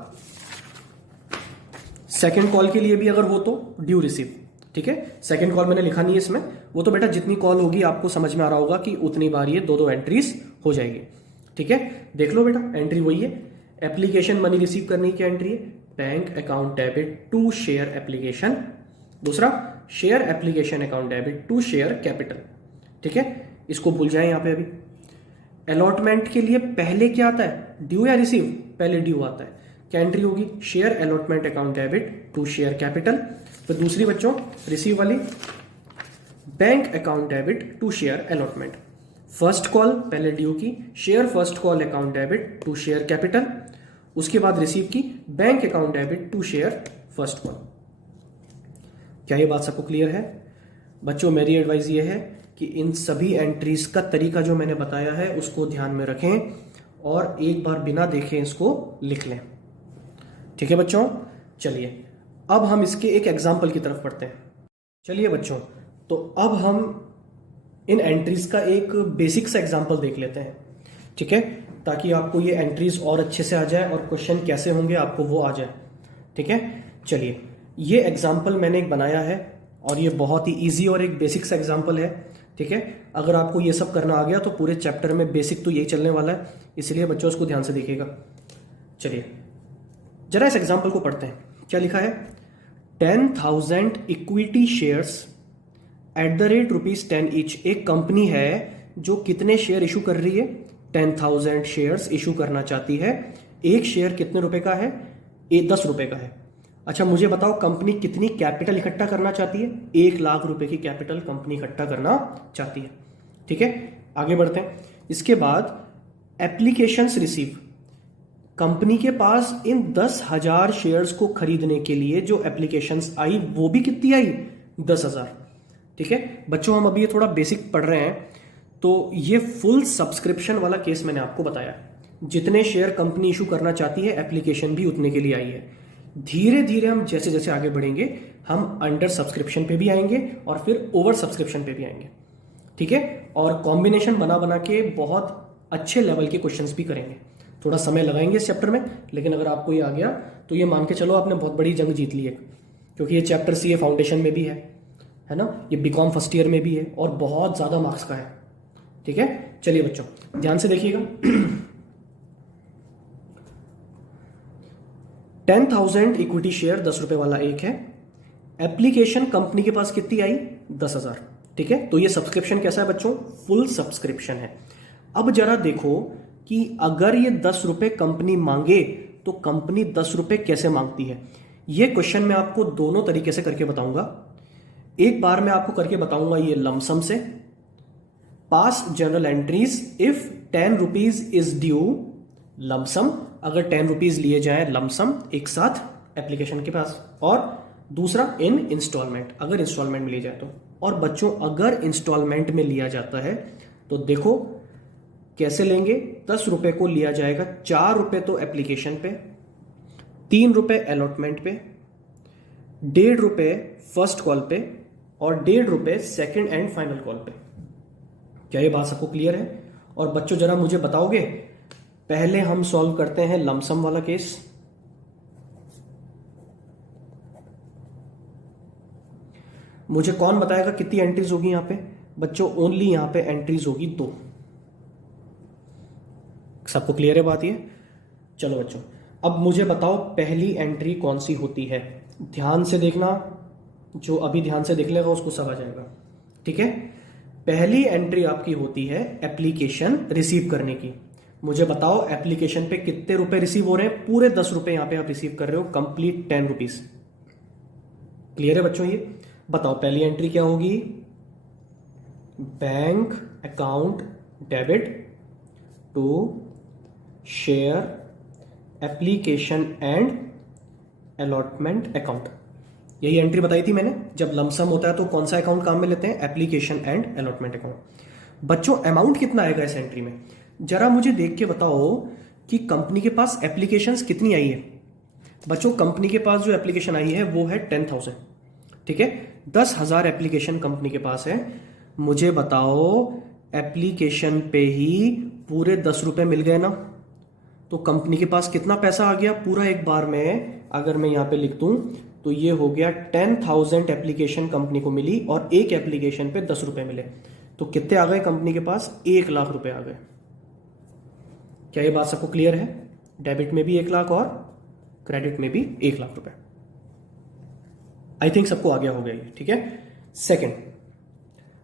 सेकंड कॉल के लिए भी अगर हो तो ड्यू रिसीव, ठीक है। सेकंड कॉल मैंने लिखा नहीं है इसमें, वो तो बेटा जितनी कॉल होगी आपको समझ में आ रहा होगा कि उतनी बार ये दो दो एंट्रीज हो जाएगी, ठीक है। देख लो बेटा, एंट्री वही है। एप्लीकेशन मनी रिसीव करने की एंट्री है bank account debit to share application. दूसरा share application account debit to share capital, ठीक है। इसको भूल जाए यहाँ पे। अभी अलॉटमेंट के लिए पहले क्या आता है, ड्यू या रिसीव? पहले ड्यू आता है। क्या एंट्री होगी? Share allotment account debit to share capital. तो दूसरी बच्चों रिसीव वाली, bank account debit to share allotment. First call पहले ड्यू की, share first call account debit to share capital. उसके बाद रिसीव की, bank account debit to share first call. क्या ये बात सबको क्लियर है? बच्चों मेरी एडवाइस ये है कि इन सभी एंट्रीज का तरीका जो मैंने बताया है उसको ध्यान में रखें और एक बार बिना देखे इसको लिख लें। ठीक है बच्चों, चलिए अब हम इसके एक एग्जाम्पल की तरफ पढ़ते हैं। चलिए बच्चों, तो अब हम इन एंट्रीज का एक बेसिक सा एग्जाम्पल देख लेते हैं, ठीक है, ताकि आपको ये एंट्रीज और अच्छे से आ जाए और क्वेश्चन कैसे होंगे आपको वो आ जाए। ठीक है, चलिए ये एग्जाम्पल मैंने एक बनाया है और ये बहुत ही इजी और एक बेसिक सा एग्जाम्पल है। ठीक है, अगर आपको ये सब करना आ गया तो पूरे चैप्टर में बेसिक तो यही चलने वाला है, इसलिए बच्चों उसको ध्यान से देखिएगा। चलिए जरा इस एग्जाम्पल को पढ़ते हैं। क्या लिखा है? 10,000 equity shares at the rate ₹10 each. एक कंपनी है जो कितने शेयर इशू कर रही है? 10,000 शेयर्स इशू करना चाहती है। एक शेयर कितने रुपए का है? 10 रुपए का है। अच्छा मुझे बताओ कंपनी कितनी कैपिटल इकट्ठा करना चाहती है? 1 लाख रुपए की कैपिटल कंपनी इकट्ठा करना चाहती है। ठीक है, आगे बढ़ते हैं। इसके बाद एप्लीकेशंस रिसीव, कंपनी के पास इन 10,000 शेयर्स को खरीदने के लिए जो एप्लीकेशंस आई वो भी कितनी आई? 10,000। ठीक है बच्चों, हम अभी ये थोड़ा बेसिक पढ़ रहे हैं, तो ये फुल सब्सक्रिप्शन वाला केस मैंने आपको बताया। जितने शेयर कंपनी इशू करना चाहती है एप्लीकेशन भी उतने के लिए आई है। धीरे धीरे हम जैसे जैसे आगे बढ़ेंगे हम अंडर सब्सक्रिप्शन पे भी आएंगे और फिर ओवर सब्सक्रिप्शन पे भी आएंगे। ठीक है, और कॉम्बिनेशन बना बना के बहुत अच्छे लेवल के क्वेश्चंस भी करेंगे। थोड़ा समय लगाएंगे इस चैप्टर में, लेकिन अगर आपको ये आ गया तो ये मान के चलो आपने बहुत बड़ी जंग जीत ली है, क्योंकि ये चैप्टर सीए फाउंडेशन में भी है ना, ये बीकॉम फर्स्ट ईयर में भी है और बहुत ज्यादा मार्क्स का है। ठीक है, चलिए बच्चों ध्यान से देखिएगा। 10,000 इक्विटी शेयर 10 रुपए वाला एक है। एप्लीकेशन कंपनी के पास कितनी आई? 10,000। ठीक है, तो ये सब्सक्रिप्शन कैसा है बच्चों? फुल सब्सक्रिप्शन है। अब जरा देखो कि अगर ये 10 रुपए कंपनी मांगे तो कंपनी 10 रुपए कैसे मांगती है। ये क्वेश्चन मैं आपको दोनों तरीके से करके बताऊंगा। एक बार मैं आपको करके बताऊंगा ये लमसम से, pass general entries if 10 rupees is due lump sum, अगर 10 रुपीज लिए जाए लमसम एक साथ एप्लीकेशन के पास, और दूसरा इन इंस्टॉलमेंट, अगर इंस्टॉलमेंट में लिया जाए तो। और बच्चों अगर इंस्टॉलमेंट में लिया जाता है तो देखो कैसे लेंगे। 10 रुपए को लिया जाएगा, 4 रुपए तो एप्लीकेशन पे, 3 रुपए अलॉटमेंट पे, 1.5 रुपए फर्स्ट कॉल पे और 1.5 रुपए सेकेंड एंड फाइनल कॉल पे। क्या ये बात सबको क्लियर है? और बच्चों जरा मुझे बताओगे, पहले हम सॉल्व करते हैं लमसम वाला केस। मुझे कौन बताएगा कितनी एंट्रीज होगी यहां पे? बच्चों ओनली यहां पे एंट्रीज होगी 2। सबको क्लियर है बात ये? चलो बच्चों अब मुझे बताओ पहली एंट्री कौन सी होती है। ध्यान से देखना, जो अभी ध्यान से देख लेगा उसको सब आ जाएगा। ठीक है, पहली एंट्री आपकी होती है एप्लीकेशन रिसीव करने की। मुझे बताओ एप्लीकेशन पे कितने रुपए रिसीव हो रहे हैं? पूरे 10 रुपए यहां पे आप रिसीव कर रहे हो, कंप्लीट 10 रुपीज। क्लियर है बच्चों? ये बताओ पहली एंट्री क्या होगी? Bank account debit to share application and allotment account. यही एंट्री बताई थी मैंने। जब लमसम होता है तो कौन सा अकाउंट काम में लेते हैं? Application and allotment account. बच्चों अमाउंट कितना आएगा इस एंट्री में? जरा मुझे देख के बताओ कि कंपनी के पास एप्लीकेशंस कितनी आई है। बच्चों कंपनी के पास जो एप्लीकेशन आई है वो है 10,000। ठीक है, 10,000 एप्लीकेशन कंपनी के पास है। मुझे बताओ एप्लीकेशन पे ही पूरे 10 रुपए मिल गए ना, तो कंपनी के पास कितना पैसा आ गया पूरा एक बार में? अगर मैं यहां पे लिख दूं तो ये हो गया 10,000 एप्लीकेशन कंपनी को मिली और एक एप्लीकेशन पे 10 रुपए मिले, तो कितने आ गए कंपनी के पास? 1 लाख रुपए आ गए। क्या ये बात सबको क्लियर है? डेबिट में भी 1 लाख और क्रेडिट में भी 1 लाख रुपए। आई थिंक सबको आ गया होगा ये। ठीक है, सेकंड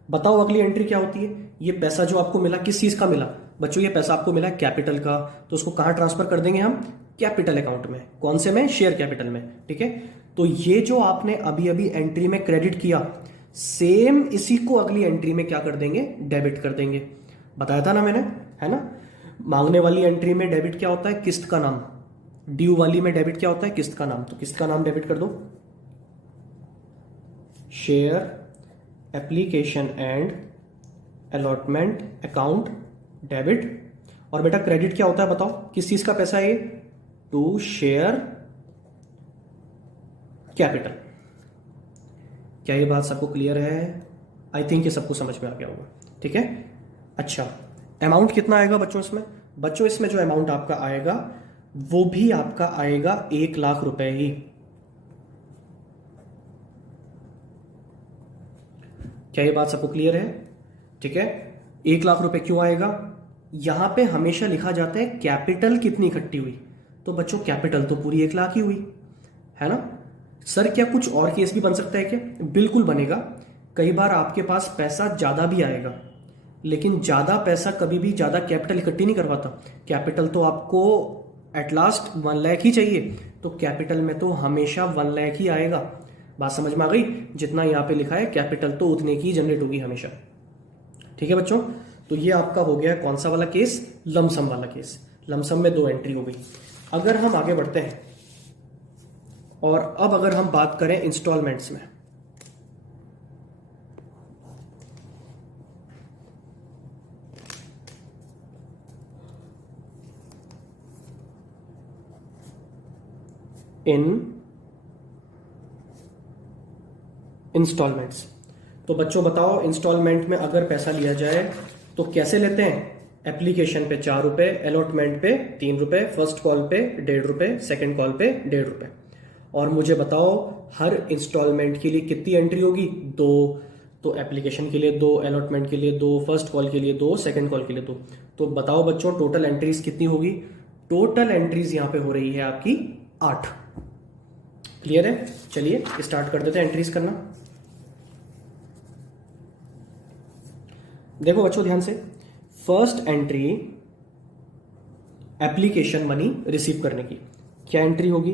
बताओ अगली एंट्री क्या होती है? ये पैसा जो आपको मिला किस चीज का मिला? बच्चों ये पैसा आपको मिला है कैपिटल का, तो उसको कहाँ ट्रांसफर कर देंगे हम? कैपिटल अकाउंट में। कौन से में? शेयर कैपिटल में। ठीक है, तो ये जो आपने अभी अभी एंट्री में क्रेडिट किया, सेम इसी को अगली एंट्री में क्या कर देंगे? डेबिट कर देंगे। बताया था ना मैंने, है ना? मांगने वाली एंट्री में डेबिट क्या होता है? किस्त का नाम। ड्यू वाली में डेबिट क्या होता है? किस्त का नाम। तो किस्त का नाम डेबिट कर दो, share application and allotment account debit. और बेटा क्रेडिट क्या होता है बताओ? किस चीज का पैसा है ये? To share capital. क्या ये बात सबको क्लियर है? आई थिंक ये सबको समझ में आ गया होगा। ठीक है, अच्छा अमाउंट कितना आएगा बच्चों इसमें? बच्चों इसमें जो अमाउंट आपका आएगा वो भी आपका आएगा 1,00,000 रुपए ही। क्या ये बात सबको क्लियर है? ठीक है, 1,00,000 रुपए क्यों आएगा? यहां पे हमेशा लिखा जाता है कैपिटल कितनी इकट्ठी हुई, तो बच्चों कैपिटल तो पूरी 1,00,000 ही हुई, है ना? सर क्या कुछ और केस भी बन सकता है क्या? बिल्कुल बनेगा। कई बार आपके पास पैसा ज्यादा भी आएगा, लेकिन ज्यादा पैसा कभी भी ज्यादा कैपिटल इकट्ठी नहीं करवाता। कैपिटल तो आपको एट लास्ट 1,00,000 ही चाहिए, तो कैपिटल में तो हमेशा 1,00,000 ही आएगा। बात समझ में आ गई? जितना यहाँ पे लिखा है कैपिटल तो उतने की जनरेट होगी हमेशा। ठीक है बच्चों, तो ये आपका हो गया कौन सा वाला केस? लमसम वाला केस। लमसम में 2 एंट्री हो गई। अगर हम आगे बढ़ते हैं और अब अगर हम बात करें इंस्टॉलमेंट्स में, इन इंस्टॉलमेंट्स, तो बच्चों बताओ इंस्टॉलमेंट में अगर पैसा लिया जाए तो कैसे लेते हैं? एप्लीकेशन पे 4 रुपए, अलॉटमेंट पे 3 रुपए, फर्स्ट कॉल पे 1.5 रुपए, सेकंड कॉल पे 1.5 रुपए। और मुझे बताओ हर इंस्टॉलमेंट के लिए कितनी एंट्री होगी? 2। तो एप्लीकेशन के लिए 2, अलॉटमेंट के लिए 2, फर्स्ट कॉल के लिए 2, सेकंड कॉल के लिए 2। तो बताओ बच्चों टोटल एंट्रीज कितनी होगी? टोटल एंट्रीज यहां पे हो रही है आपकी 8। क्लियर है? चलिए स्टार्ट कर देते हैं एंट्रीज करना। देखो बच्चों ध्यान से, first entry application money receive करने की, क्या एंट्री होगी?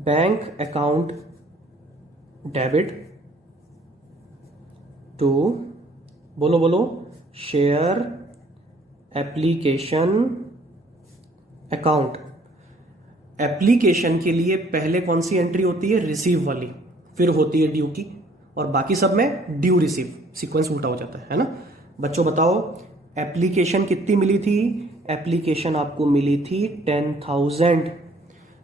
बैंक अकाउंट डेबिट टू, बोलो बोलो, शेयर एप्लीकेशन अकाउंट। एप्लीकेशन के लिए पहले कौन सी एंट्री होती है? रिसीव वाली, फिर होती है ड्यू की, और बाकी सब में ड्यू रिसीव, सीक्वेंस उल्टा हो जाता है ना? बच्चों बताओ एप्लीकेशन कितनी मिली थी? एप्लीकेशन आपको मिली थी 10,000,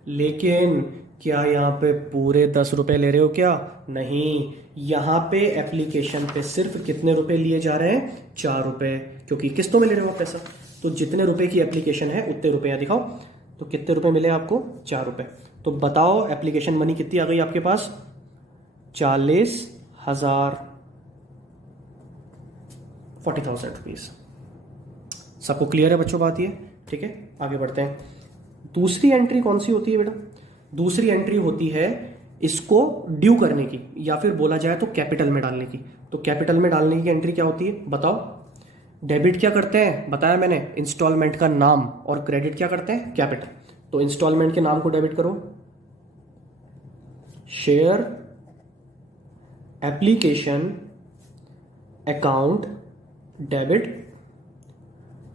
लेकिन क्या यहां पे पूरे 10 रुपए ले रहे हो क्या? नहीं, यहां पे एप्लीकेशन पे सिर्फ कितने रुपए लिए जा रहे हैं? 4 रुपए, क्योंकि किस्तों में ले रहे हो आप पैसा। तो जितने रुपए की एप्लीकेशन है उतने रुपए यहां दिखाओ। तो कितने रुपए मिले आपको? 4 रुपए। तो बताओ एप्लीकेशन मनी कितनी आ गई आपके पास? 40,000, 40,000 रुपीज। सबको क्लियर है बच्चों बात ये? ठीक है, आगे बढ़ते हैं। दूसरी एंट्री कौन सी होती है बेटा? दूसरी एंट्री होती है इसको ड्यू करने की, या फिर बोला जाए तो कैपिटल में डालने की। तो कैपिटल में डालने की एंट्री क्या होती है बताओ? डेबिट क्या करते हैं बताया मैंने? इंस्टॉलमेंट का नाम। और क्रेडिट क्या करते हैं? कैपिटल। तो इंस्टॉलमेंट के नाम को डेबिट करो, share application account debit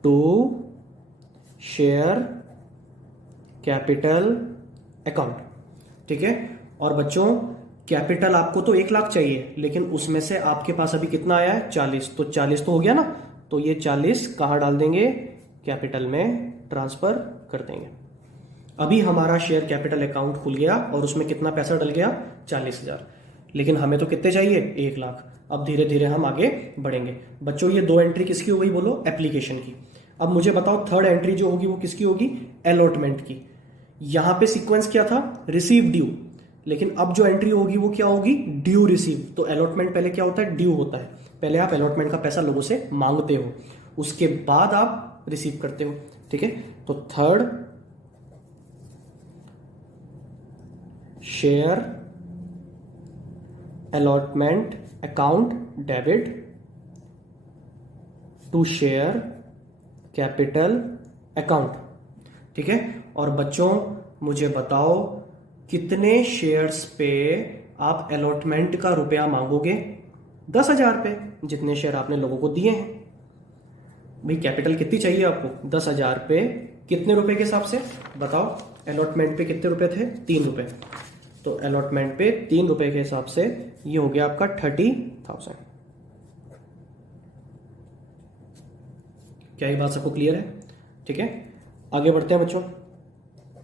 to share capital account. ठीक है, और बच्चों कैपिटल आपको तो 1,00,000 चाहिए, लेकिन उसमें से आपके पास अभी कितना आया है? 40। तो 40 तो हो गया ना, तो ये 40 कहां डाल देंगे? कैपिटल में ट्रांसफर कर देंगे। अभी हमारा शेयर कैपिटल अकाउंट खुल गया और उसमें कितना पैसा डल गया? 40,000। लेकिन हमें तो कितने चाहिए? 1,00,000। अब धीरे धीरे हम आगे बढ़ेंगे। बच्चों ये 2 एंट्री किसकी हो गई बोलो? एप्लीकेशन की। अब मुझे बताओ थर्ड एंट्री जो होगी वो किसकी होगी? अलॉटमेंट की। यहां पे सीक्वेंस क्या था? Receive due. लेकिन अब जो एंट्री होगी वो क्या होगी? Due receive. तो अलॉटमेंट पहले क्या होता है? ड्यू होता है। पहले आप अलॉटमेंट का पैसा लोगों से मांगते हो, उसके बाद आप रिसीव करते हो। ठीक है, तो third share allotment account debit to share capital account. ठीक है, और बच्चों मुझे बताओ कितने शेयर्स पे आप अलॉटमेंट का रुपया मांगोगे? 10,000 पे, जितने शेयर आपने लोगों को दिए हैं। भाई कैपिटल कितनी चाहिए आपको? 10,000 पे कितने रुपए के हिसाब से बताओ? अलॉटमेंट पे कितने रुपए थे? 3 रुपए। तो अलॉटमेंट पे 3 रुपए के हिसाब से ये हो गया आपका 30,000। क्या ये बात सबको क्लियर है? ठीक है, आगे बढ़ते हैं बच्चों।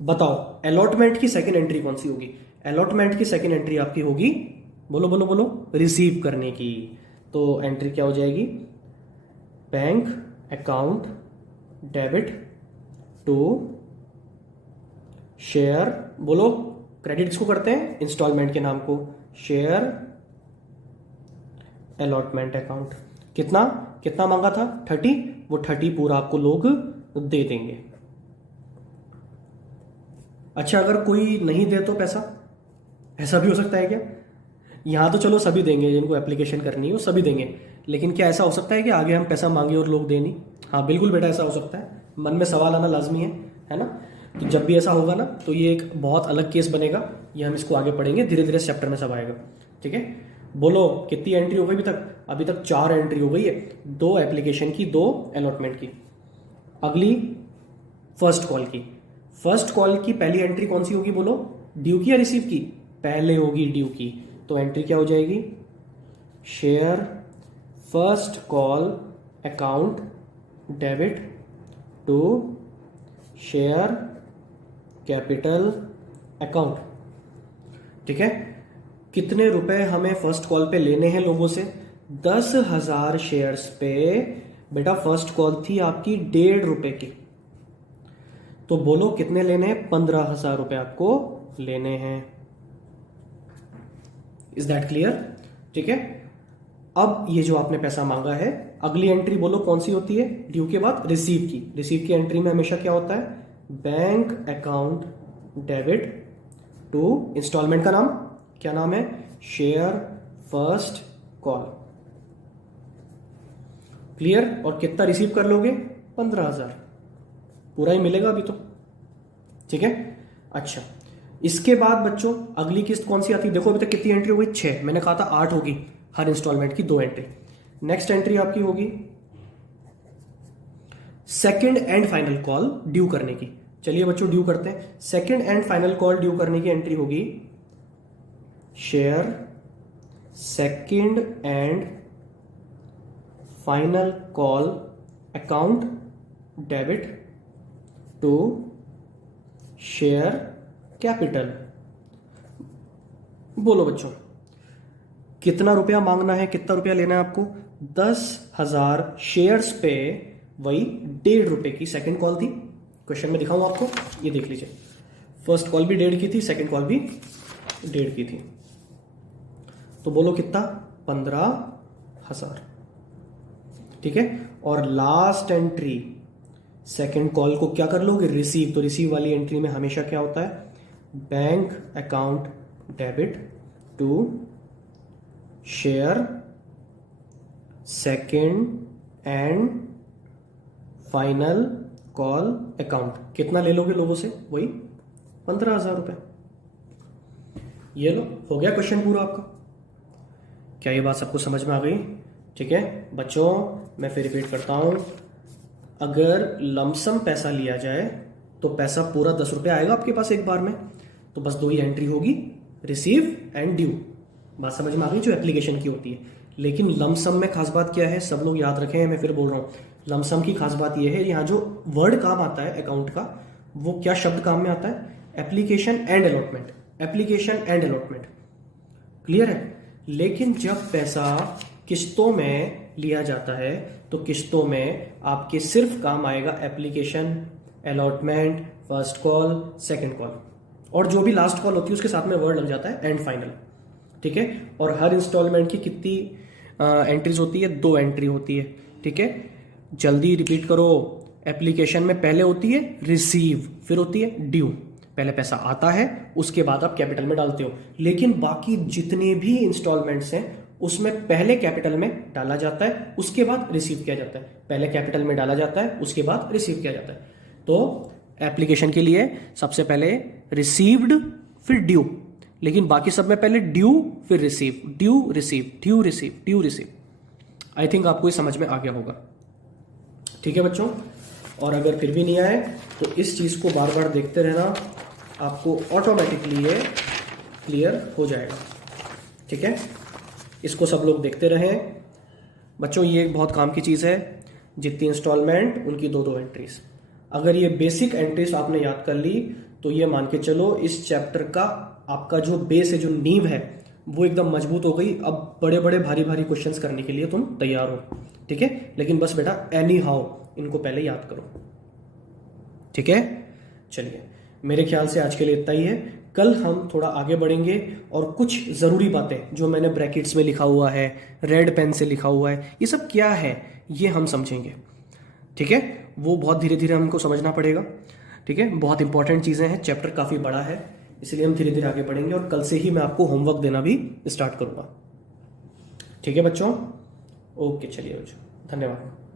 बताओ अलॉटमेंट की सेकंड एंट्री कौन सी होगी? अलॉटमेंट की सेकंड एंट्री आपकी होगी, बोलो बोलो बोलो, रिसीव करने की। तो एंट्री क्या हो जाएगी? Bank account debit to share, बोलो क्रेडिट किसको करते हैं? इंस्टॉलमेंट के नाम को, शेयर अलॉटमेंट अकाउंट। कितना कितना मांगा था? 30। वो 30 पूरा आपको लोग दे देंगे। अच्छा, अगर कोई नहीं दे तो पैसा? ऐसा भी हो सकता है क्या? यहां तो चलो सभी देंगे, जिनको एप्लीकेशन करनी है वो सभी देंगे, लेकिन क्या ऐसा हो सकता है कि आगे हम पैसा मांगे और लोग दे नहीं? हाँ बिल्कुल बेटा, ऐसा हो सकता है। मन में सवाल आना लाजमी है ना? तो जब भी ऐसा होगा ना तो ये एक बहुत अलग केस बनेगा, ये हम इसको आगे पढ़ेंगे, धीरे धीरे चैप्टर में सब आएगा। ठीक है, बोलो कितनी एंट्री हो गई अभी तक? अभी तक 4 एंट्री हो गई है, 2 एप्लीकेशन की, 2 अलॉटमेंट की। अगली फर्स्ट कॉल की। फर्स्ट कॉल की पहली एंट्री कौन सी होगी बोलो? ड्यू की या रिसीव की? पहले होगी ड्यू की। तो एंट्री क्या हो जाएगी? Share first call account debit to share capital account. ठीक है, कितने रुपए हमें फर्स्ट कॉल पे लेने हैं लोगों से? 10,000 शेयर्स पे बेटा फर्स्ट कॉल थी आपकी 1.5 रुपए की। तो बोलो कितने लेने हैं? 15,000 रुपए आपको लेने हैं। Is that clear? ठीक है, अब ये जो आपने पैसा मांगा है, अगली एंट्री बोलो कौन सी होती है? ड्यू के बाद रिसीव की। रिसीव की एंट्री में हमेशा क्या होता है? Bank account debit to installment का नाम क्या नाम है? Share first call. क्लियर? और कितना रिसीव कर लोगे? 15,000 पूरा ही मिलेगा अभी तो। ठीक है, अच्छा इसके बाद बच्चों अगली किस्त कौन सी आती है? देखो अभी तक कितनी एंट्री हो गई? 6। मैंने कहा था 8 होगी, हर इंस्टॉलमेंट की 2 एंट्री। नेक्स्ट एंट्री आपकी होगी second and final call due करने की। चलिए बच्चों ड्यू करते हैं। Second and final call due करने की एंट्री होगी share second and final call account debit to share capital. बोलो बच्चों कितना रुपया मांगना है, कितना रुपया लेना है आपको? 10,000 शेयर्स पे वही 1.5 रुपए की सेकंड कॉल थी। क्वेश्चन में दिखाऊं आपको, ये देख लीजिए। फर्स्ट कॉल भी 1.5 की थी, सेकंड कॉल भी 1.5 की थी। तो बोलो कितना? 15,000। ठीक है, और लास्ट एंट्री सेकंड कॉल को क्या कर लोगे? रिसीव। तो रिसीव वाली एंट्री में हमेशा क्या होता है? Bank account debit to share second and final call account. कितना ले लोगे लोगों से? वही 15,000 रुपए। ये लो, हो गया क्वेश्चन पूरा आपका। क्या ये बात सबको समझ में आ गई? ठीक है बच्चों, मैं फिर रिपीट करता हूं, अगर लमसम पैसा लिया जाए तो पैसा पूरा 10 रुपये आएगा आपके पास एक बार में। तो बस 2 ही एंट्री होगी, रिसीव एंड ड्यू। बात समझ में आ गई जो एप्लीकेशन की होती है। लेकिन लमसम में खास बात क्या है, सब लोग याद रखें, मैं फिर बोल रहा हूं, लमसम की खास बात यह है, यहाँ जो वर्ड काम आता है अकाउंट का, वो क्या शब्द काम में आता है? Application and allotment. Application and allotment, clear है? लेकिन जब पैसा किस्तों में लिया जाता है तो किस्तों में आपके सिर्फ काम आएगा application, allotment, first call, second call, और जो भी लास्ट कॉल होती है उसके साथ में वर्ड लग जाता है एंड फाइनल। ठीक है, और हर इंस्टॉलमेंट की कितनी एंट्रीज होती है? 2 एंट्री होती है। ठीक है, जल्दी रिपीट करो। एप्लीकेशन में पहले होती है रिसीव, फिर होती है ड्यू। पहले पैसा आता है, उसके बाद आप कैपिटल में डालते हो। लेकिन बाकी जितने भी इंस्टॉलमेंट्स हैं उसमें पहले कैपिटल में डाला जाता है, उसके बाद रिसीव किया जाता है। पहले कैपिटल में डाला जाता है, उसके बाद रिसीव किया जाता है। तो एप्लीकेशन के लिए सबसे पहले रिसीव्ड, फिर ड्यू, लेकिन बाकी सब में पहले ड्यू फिर receive, due receive, due receive, due receive. I think आपको ये समझ में आ गया होगा। ठीक है बच्चों, और अगर फिर भी नहीं आए तो इस चीज को बार बार देखते रहना, आपको ऑटोमेटिकली ये क्लियर हो जाएगा। ठीक है, इसको सब लोग देखते रहें बच्चों। ये एक बहुत काम की चीज है, जितनी इंस्टॉलमेंट उनकी दो दो एंट्रीज। अगर ये बेसिक एंट्रीज आपने याद कर ली तो ये मान के चलो इस चैप्टर का आपका जो बेस है, जो नींव है, वो एकदम मजबूत हो गई। अब बड़े बड़े भारी भारी क्वेश्चंस करने के लिए तुम तैयार हो। ठीक है, लेकिन बस बेटा एनी हाउ इनको पहले याद करो। ठीक है, चलिए मेरे ख्याल से आज के लिए इतना ही है। कल हम थोड़ा आगे बढ़ेंगे और कुछ जरूरी बातें जो मैंने ब्रैकेट्स में लिखा हुआ है, रेड पेन से लिखा हुआ है, ये सब क्या है ये हम समझेंगे। ठीक है, वो बहुत धीरे धीरे हमको समझना पड़ेगा। ठीक है, बहुत इंपॉर्टेंट चीजें हैं, चैप्टर काफी बड़ा है, इसलिए हम धीरे धीरे आगे बढ़ेंगे और कल से ही मैं आपको होमवर्क देना भी स्टार्ट करूंगा। ठीक है बच्चों, ओके, चलिए बच्चों, धन्यवाद।